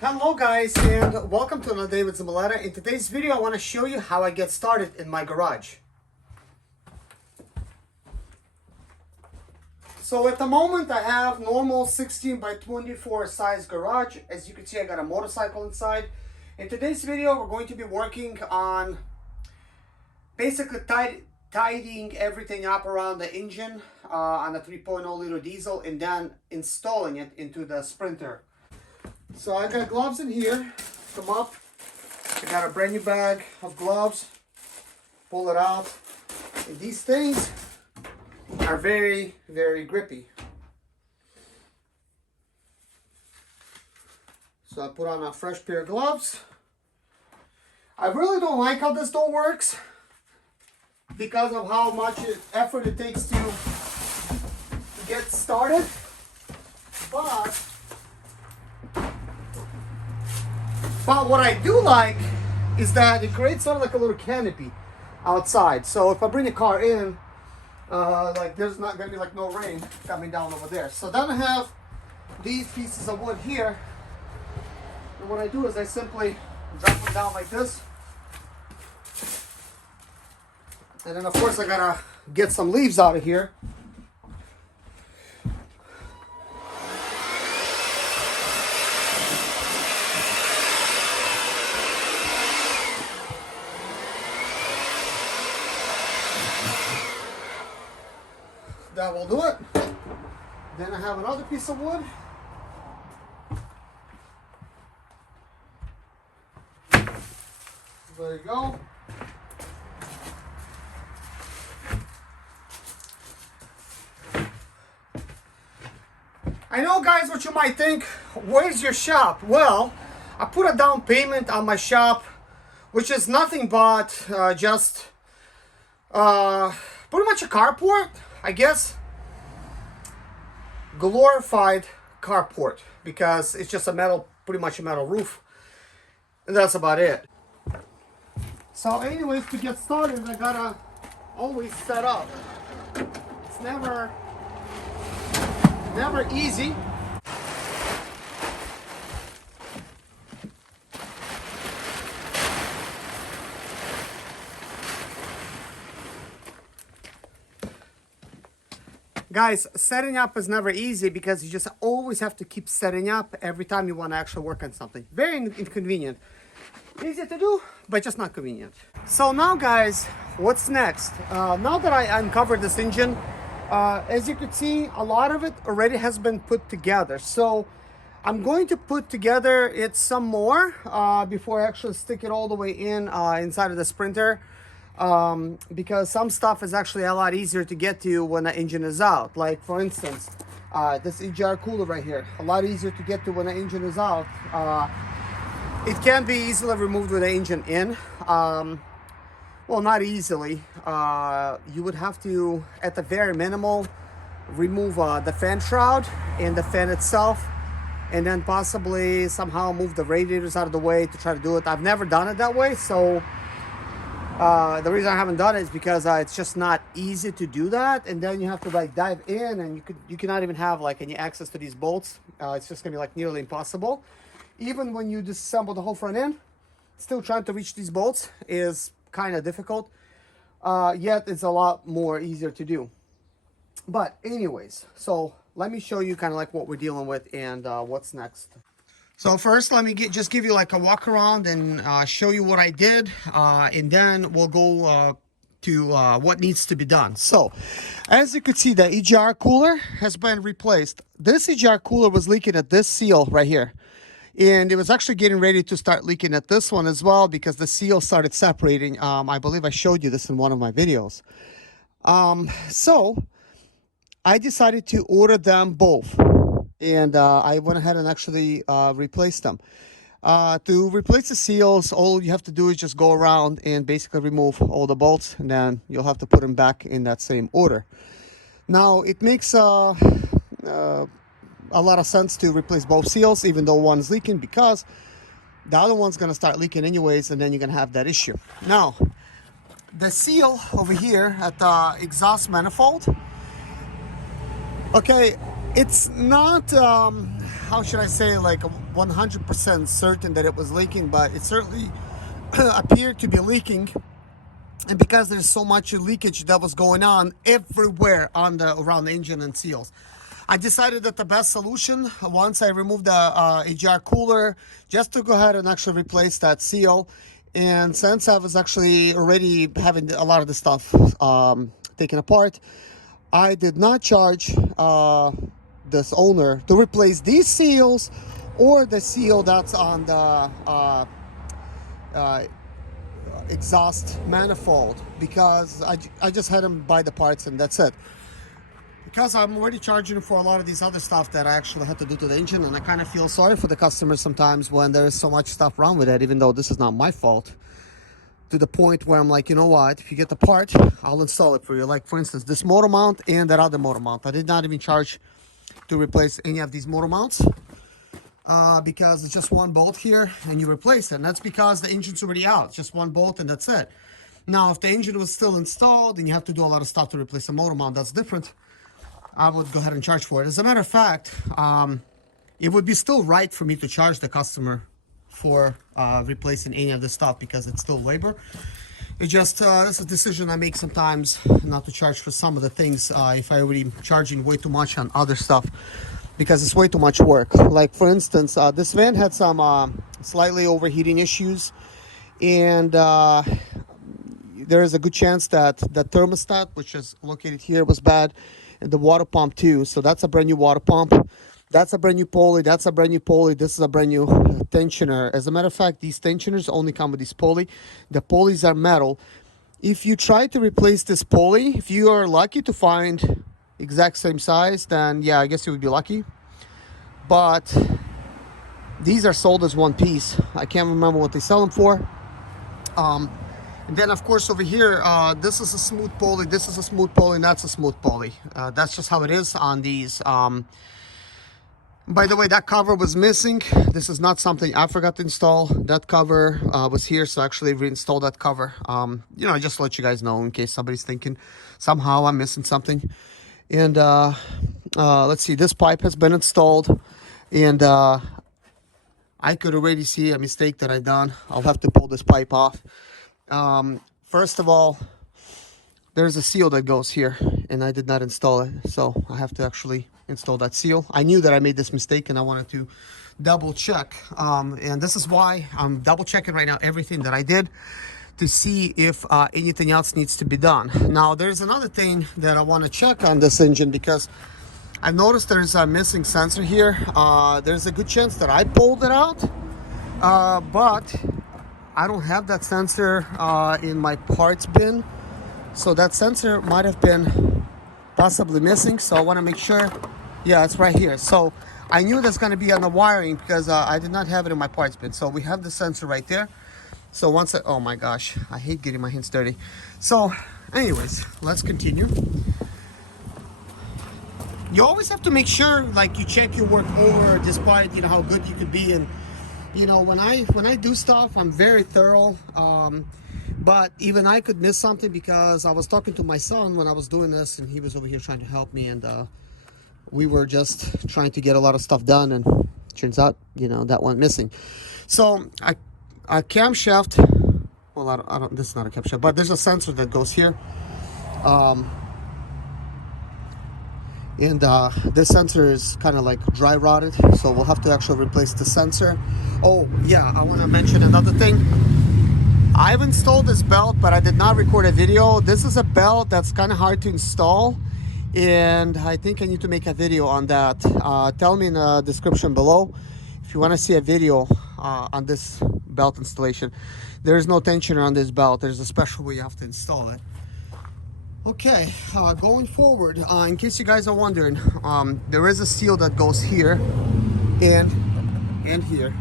Hello guys, and welcome to another day with Zimaleta. In today's video I want to show you how I get started in my garage. So at the moment I have normal 16 by 24 size garage. As you can see, I got a motorcycle inside. In today's video we're going to be working on basically tidying everything up around the engine on a 3.0 liter diesel and then installing it into the Sprinter. So I got gloves in here, come up, I got a brand new bag of gloves, pull it out, and these things are very, very grippy. So I put on a fresh pair of gloves. I really don't like how this door works because of how much effort it takes to get started, But what I do like is that it creates sort of like a little canopy outside. So if I bring the car in, like there's not gonna be like no rain coming down over there. So then I have these pieces of wood here. And what I do is I simply drop them down like this. And then of course I gotta get some leaves out of here. That will do it. Then I have another piece of wood. There you go. I know guys what you might think, where's your shop? Well, I put a down payment on my shop, which is nothing but just pretty much a carport, I guess. Glorified carport, because it's just a metal, pretty much a metal roof, and that's about it. So anyways, to get started I gotta always set up. It's never easy. Guys, setting up is never easy because you just always have to keep setting up every time you want to actually work on something. Very inconvenient. Easy to do, but just not convenient. So now guys, what's next? Now that I uncovered this engine, as you can see, a lot of it already has been put together. So I'm going to put together it some more before I actually stick it all the way in inside of the Sprinter. Because some stuff is actually a lot easier to get to when the engine is out. Like for instance, this EGR cooler right here, a lot easier to get to when the engine is out. It can be easily removed with the engine in. Well, not easily. You would have to, at the very minimal, remove the fan shroud and the fan itself, and then possibly somehow move the radiators out of the way to try to do it. I've never done it that way, so the reason I haven't done it is because it's just not easy to do that, and then you have to like dive in, and you cannot even have like any access to these bolts. It's just gonna be like nearly impossible. Even when you disassemble the whole front end, still trying to reach these bolts is kind of difficult. Yet it's a lot more easier to do. But anyways, so let me show you kind of like what we're dealing with and what's next. So first, let me just give you like a walk around and show you what I did, and then we'll go to what needs to be done. So, as you can see, the EGR cooler has been replaced. This EGR cooler was leaking at this seal right here, and it was actually getting ready to start leaking at this one as well because the seal started separating. I believe I showed you this in one of my videos. So, I decided to order them both. And I went ahead and actually replaced them. To replace the seals, all you have to do is just go around and basically remove all the bolts, and then you'll have to put them back in that same order. Now, it makes a lot of sense to replace both seals, even though one's leaking, because the other one's going to start leaking anyways, and then you're going to have that issue. Now, the seal over here at the exhaust manifold, okay, it's not how should I say, like 100% certain that it was leaking, but it certainly appeared to be leaking. And because there's so much leakage that was going on everywhere on around the engine and seals, I decided that the best solution, once I removed the AGR cooler, just to go ahead and actually replace that seal. And since I was actually already having a lot of the stuff taken apart, I did not charge this owner to replace these seals or the seal that's on the exhaust manifold, because I just had him buy the parts and that's it. Because I'm already charging for a lot of these other stuff that I actually had to do to the engine, and I kind of feel sorry for the customers sometimes when there is so much stuff wrong with it, even though this is not my fault. To the point where I'm like, you know what, if you get the part, I'll install it for you. Like for instance, this motor mount and that other motor mount. I did not even charge to replace any of these motor mounts because it's just one bolt here and you replace it. And that's because the engine's already out. It's just one bolt and that's it. Now, if the engine was still installed and you have to do a lot of stuff to replace a motor mount, that's different. I would go ahead and charge for it. As a matter of fact, it would be still right for me to charge the customer for replacing any of this stuff because it's still labor. It just, that's a decision I make sometimes not to charge for some of the things if I already charging way too much on other stuff because it's way too much work. Like for instance, this van had some slightly overheating issues, and there is a good chance that the thermostat, which is located here, was bad, and the water pump too. So that's a brand new water pump. That's a brand new pulley. That's a brand new pulley. This is a brand new tensioner. As a matter of fact, these tensioners only come with this pulley. The pulleys are metal. If you try to replace this pulley, if you are lucky to find exact same size, then yeah, I guess you would be lucky. But these are sold as one piece. I can't remember what they sell them for. And then of course over here, this is a smooth pulley, this is a smooth pulley, and that's a smooth pulley. That's just how it is on these. By the way, that cover was missing. This is not something I forgot to install. That cover was here, so I actually reinstalled that cover. You know, just to let you guys know in case somebody's thinking somehow I'm missing something. And let's see, this pipe has been installed, and I could already see a mistake that I've done. I'll have to pull this pipe off. First of all, there's a seal that goes here, and I did not install it, so I have to actually install that seal. I knew that I made this mistake, and I wanted to double check, and this is why I'm double checking right now everything that I did to see if anything else needs to be done. Now there's another thing that I want to check on this engine, because I've noticed there's a missing sensor here. There's a good chance that I pulled it out, but I don't have that sensor in my parts bin, so that sensor might have been possibly missing. So I want to make sure. Yeah, it's right here. So I knew that's going to be on the wiring because I did not have it in my parts bin. So we have the sensor right there. So once oh my gosh, I hate getting my hands dirty. So anyways, let's continue. You always have to make sure, like, you check your work over, despite, you know, how good you could be. And you know, when I do stuff, I'm very thorough, but even I could miss something, because I was talking to my son when I was doing this, and he was over here trying to help me, and we were just trying to get a lot of stuff done, and turns out, you know, that went missing. So a camshaft, well, I don't, this is not a camshaft, but there's a sensor that goes here, and this sensor is kind of like dry rotted, so we'll have to actually replace the sensor. Oh yeah, I want to mention another thing. I've installed this belt, but I did not record a video. This is a belt that's kind of hard to install, and I think I need to make a video on that. Tell me in the description below if you want to see a video on this belt installation. There's no tensioner on this belt. There's a special way you have to install it. Okay, going forward, in case you guys are wondering, there is a seal that goes here and here,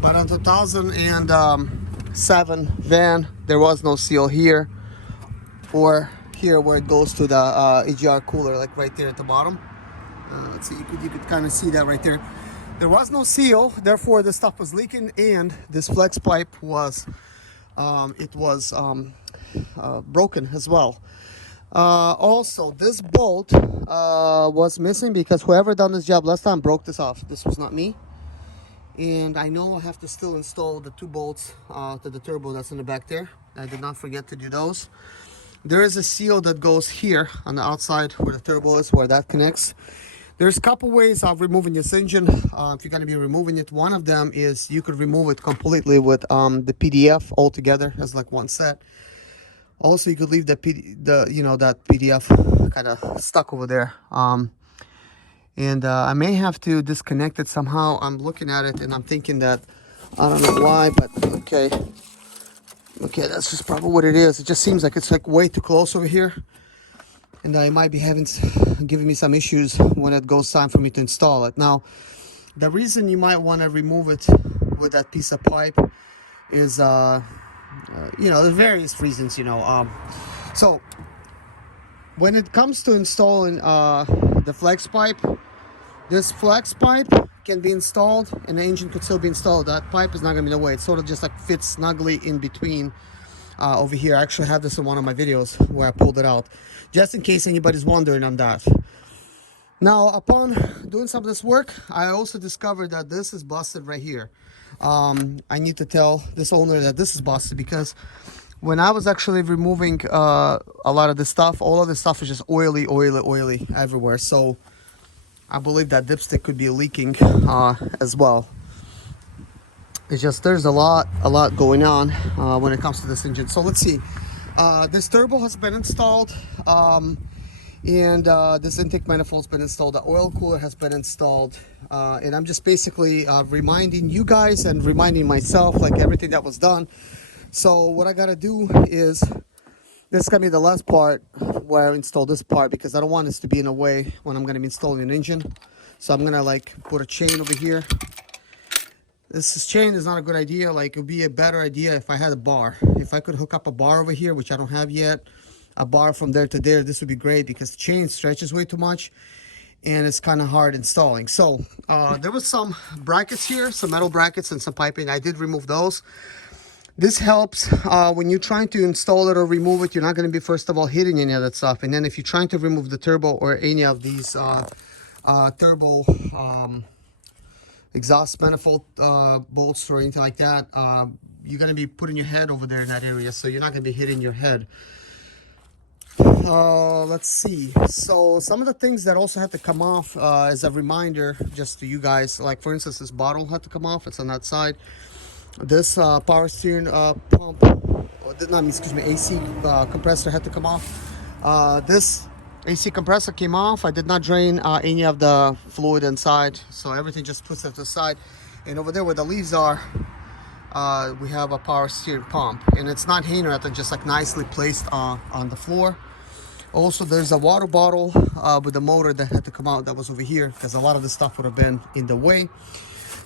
but on 2007 van there was no seal here or here where it goes to the AGR cooler, like right there at the bottom. Let's see, you could kind of see that right there. There was no seal, therefore the stuff was leaking, and this flex pipe was broken as well. Also, this bolt was missing because whoever done this job last time broke this off. This was not me. And I know I have to still install the 2 bolts to the turbo that's in the back there. I did not forget to do those. There is a seal that goes here on the outside where the turbo is, where that connects. There's a couple ways of removing this engine. If you're going to be removing it, one of them is you could remove it completely with the PDF altogether as like one set. Also, you could leave that PDF kind of stuck over there. And I may have to disconnect it somehow. I'm looking at it and I'm thinking that, I don't know why, but okay, that's just probably what it is. It just seems like it's like way too close over here, and I might be giving me some issues when it goes time for me to install it. Now, the reason you might want to remove it with that piece of pipe is, there's various reasons, So, when it comes to installing the flex pipe, this flex pipe can be installed and the engine could still be installed. That pipe is not going to be in the way. It sort of just like fits snugly in between over here. I actually have this in one of my videos where I pulled it out, just in case anybody's wondering on that. Now, upon doing some of this work, I also discovered that this is busted right here. I need to tell this owner that this is busted because when I was actually removing a lot of this stuff, all of this stuff is just oily everywhere. So I believe that dipstick could be leaking as well. It's just there's a lot going on when it comes to this engine. So let's see. This turbo has been installed, and this intake manifold's been installed. The oil cooler has been installed, and I'm just basically reminding you guys and reminding myself like everything that was done. So what I gotta do is, this is gonna be the last part where I install this part because I don't want this to be in the way when I'm gonna be installing an engine. So I'm gonna like put a chain over here. This chain is not a good idea. Like, it would be a better idea if I had a bar. If I could hook up a bar over here, which I don't have yet, a bar from there to there, this would be great because the chain stretches way too much and it's kind of hard installing. So there was some brackets here, some metal brackets and some piping. I did remove those. This helps when you're trying to install it or remove it. You're not going to be, first of all, hitting any of that stuff. And then if you're trying to remove the turbo or any of these turbo exhaust manifold bolts or anything like that, you're going to be putting your head over there in that area. So you're not going to be hitting your head. Let's see. So some of the things that also had to come off as a reminder just to you guys, like for instance, this bottle had to come off. It's on that side. This power steering pump, AC compressor had to come off. This AC compressor came off. I did not drain any of the fluid inside, so everything just puts it to the side. And over there where the leaves are, we have a power steering pump, and it's not hanging or just like nicely placed on the floor. Also, there's a water bottle with the motor that had to come out. That was over here because a lot of the stuff would have been in the way.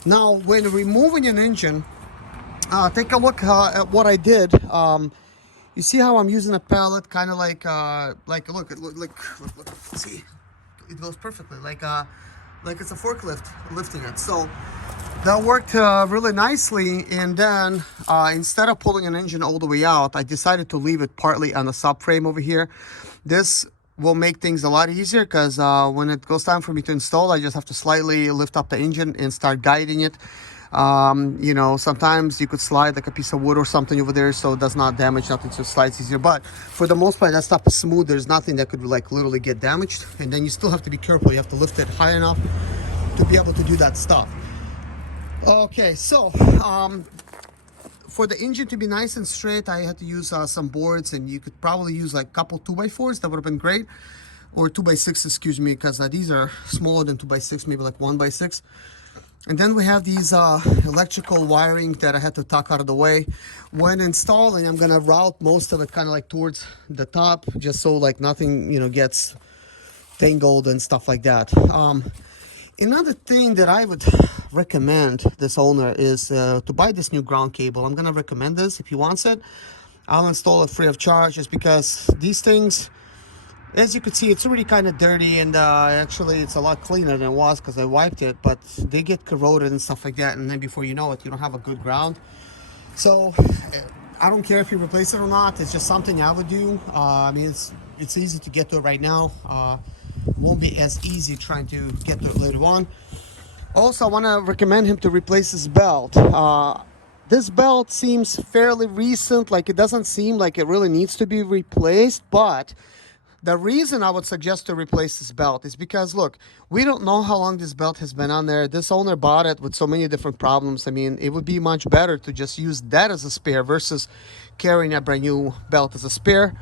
Now, when removing an engine, take a look at what I did. You see how I'm using a pallet, kind of like look, see, it goes perfectly, like it's a forklift lifting it. So that worked really nicely. And then instead of pulling an engine all the way out, I decided to leave it partly on the subframe over here. This will make things a lot easier because when it goes time for me to install, I just have to slightly lift up the engine and start guiding it. Sometimes you could slide like a piece of wood or something over there, so it does not damage nothing, so it slides easier. But for the most part, that stuff is smooth. There's nothing that could like literally get damaged. And then you still have to be careful. You have to lift it high enough to be able to do that stuff. Okay, so for the engine to be nice and straight, I had to use some boards, and you could probably use like a couple 2x4s. That would have been great, or 2x6, excuse me, because these are smaller than 2x6, maybe like 1x6. And then we have these electrical wiring that I had to tuck out of the way. When installing, I'm gonna route most of it kind of like towards the top, just so like nothing, gets tangled and stuff like that. Another thing that I would recommend this owner is to buy this new ground cable. I'm gonna recommend this. If he wants it, I'll install it free of charge, just because these things, as you can see, it's already kind of dirty, and actually it's a lot cleaner than it was because I wiped it, but they get corroded and stuff like that, and then before you know it, you don't have a good ground. So I don't care if you replace it or not. It's just something I would do. I mean, it's it's easy to get to it right now. Won't be as easy trying to get to it later on. Also, I want to recommend him to replace his belt. This belt seems fairly recent, like it doesn't seem like it really needs to be replaced, but the reason I would suggest to replace this belt is because, look, we don't know how long this belt has been on there. This owner bought it with so many different problems. I mean, it would be much better to just use that as a spare versus carrying a brand new belt as a spare.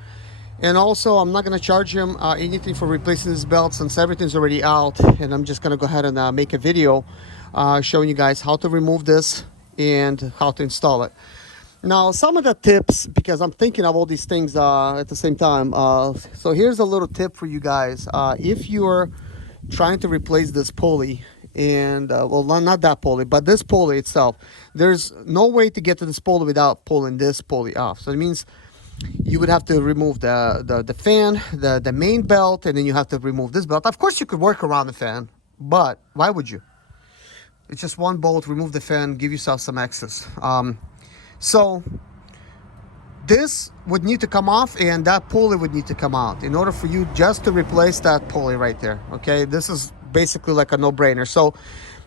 And also, I'm not going to charge him anything for replacing this belt since everything's already out. And I'm just going to go ahead and make a video showing you guys how to remove this and how to install it. Now, some of the tips, because I'm thinking of all these things at the same time. So here's a little tip for you guys. If you're trying to replace this pulley, and well, not that pulley, but this pulley itself, there's no way to get to this pulley without pulling this pulley off. So it means you would have to remove the fan, the main belt, and then you have to remove this belt. Of course, you could work around the fan, but why would you? It's just one bolt, remove the fan, give yourself some access. So this would need to come off, and that pulley would need to come out in order for you just to replace that pulley right there. Okay, this is basically like a no-brainer. So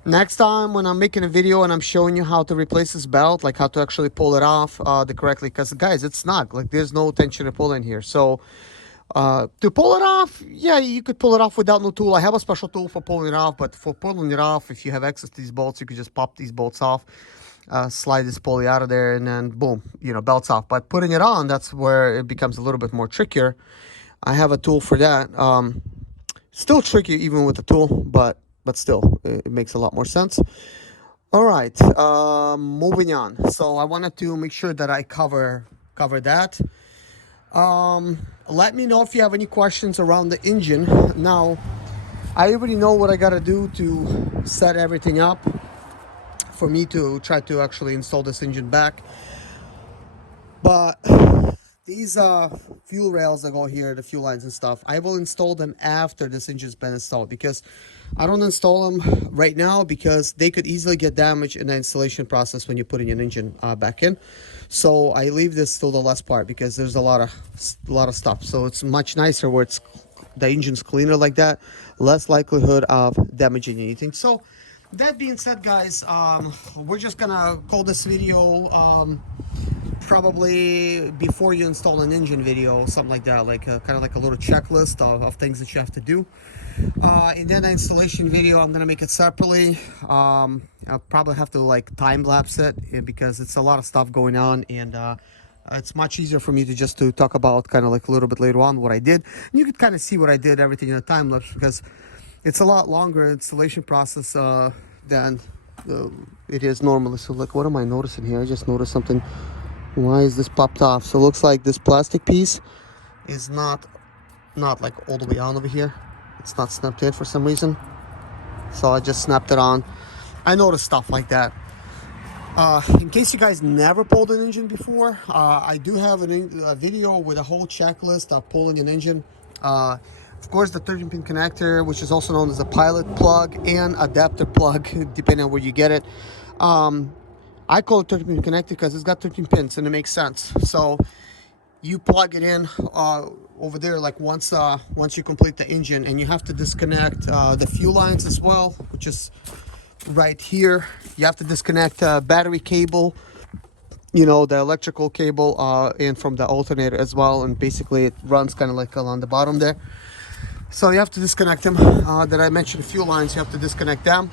next time when I'm making a video and I'm showing you how to replace this belt, like how to actually pull it off the correctly, because guys, it's snug, like there's no tension to pull in here. So to pull it off, yeah, you could pull it off without no tool. I have a special tool for pulling it off, but for pulling it off, if you have access to these bolts, you could just pop these bolts off, slide this pulley out of there, and then boom, you know, belt's off. But putting it on, that's where it becomes a little bit more trickier. I have a tool for that. Still tricky even with the tool, but still, it makes a lot more sense. All right, moving on. So I wanted to make sure that I cover that. Let me know if you have any questions around the engine. Now, I already know what I gotta do to set everything up for me to try to actually install this engine back. But these fuel rails that go here, the fuel lines and stuff, I will install them after this engine's been installed, because I don't install them right now because they could easily get damaged in the installation process when you're putting an engine back in. So I leave this till the last part because there's a lot of stuff. So it's much nicer where the engine's cleaner like that, less likelihood of damaging anything. So that being said, guys, we're just gonna call this video probably before you install an engine video, something like that, like kind of like a little checklist of things that you have to do. And then the installation video, I'm gonna make it separately. I'll probably have to like time lapse it because it's a lot of stuff going on, and it's much easier for me to just to talk about kind of like a little bit later on what I did. And you could kind of see what I did, everything in a time lapse, because it's a lot longer installation process than it is normally. So like, what am I noticing here? I just noticed something. Why is this popped off? So it looks like this plastic piece is not like all the way on over here. It's not snapped in for some reason. So I just snapped it on. I noticed stuff like that. In case you guys never pulled an engine before, I do have a video with a whole checklist of pulling an engine. Of course, the 13-pin connector, which is also known as a pilot plug and adapter plug, depending on where you get it. I call it 13-pin connector because it's got 13 pins and it makes sense. So you plug it in over there, like once you complete the engine, and you have to disconnect the fuel lines as well, which is right here. You have to disconnect battery cable, you know, the electrical cable, and from the alternator as well. And basically it runs kind of like along the bottom there. So you have to disconnect them. That I mentioned fuel lines, you have to disconnect them.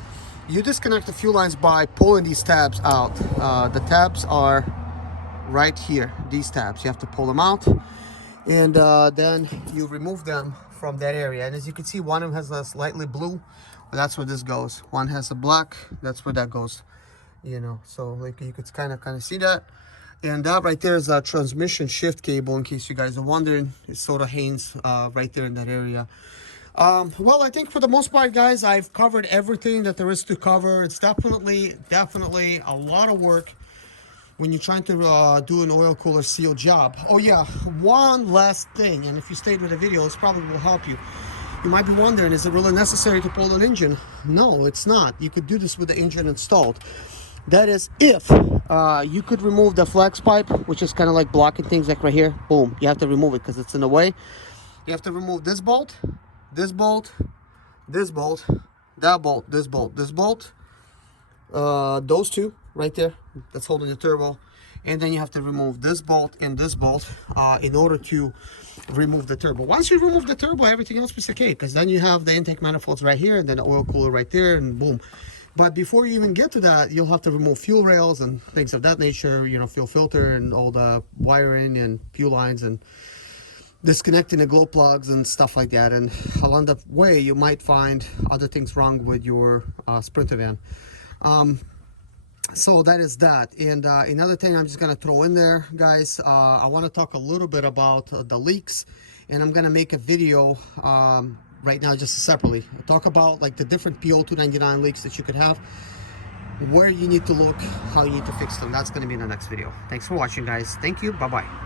You disconnect the fuel lines by pulling these tabs out. The tabs are right here, these tabs. You have to pull them out, and then you remove them from that area. And as you can see, one of them has a slightly blue. That's where this goes. One has a black. That's where that goes. You know, so like you could kind of see that. And that right there is a transmission shift cable, in case you guys are wondering. It sort of hangs right there in that area. Well, I think for the most part, guys, I've covered everything that there is to cover. It's definitely a lot of work when you're trying to do an oil cooler seal job. Oh yeah, one last thing, and if you stayed with the video, this probably will help you. You might be wondering, is it really necessary to pull an engine? No, it's not. You could do this with the engine installed. That is if you could remove the flex pipe, which is kind of like blocking things, like right here. Boom, you have to remove it because it's in the way. You have to remove this bolt, this bolt, this bolt, that bolt, this bolt, this bolt, those two right there that's holding the turbo, and then you have to remove this bolt and this bolt in order to remove the turbo. Once you remove the turbo, everything else is okay, because then you have the intake manifolds right here and then the oil cooler right there, and boom. But before you even get to that, you'll have to remove fuel rails and things of that nature, you know, fuel filter and all the wiring and fuel lines, and disconnecting the glow plugs and stuff like that. And along the way, you might find other things wrong with your Sprinter van. So that is that. And another thing I'm just gonna throw in there, guys, I want to talk a little bit about the leaks, and I'm gonna make a video right now just separately. Talk about like the different PO299 leaks that you could have, where you need to look, how you need to fix them. That's gonna be in the next video. Thanks for watching, guys. Thank you. Bye bye.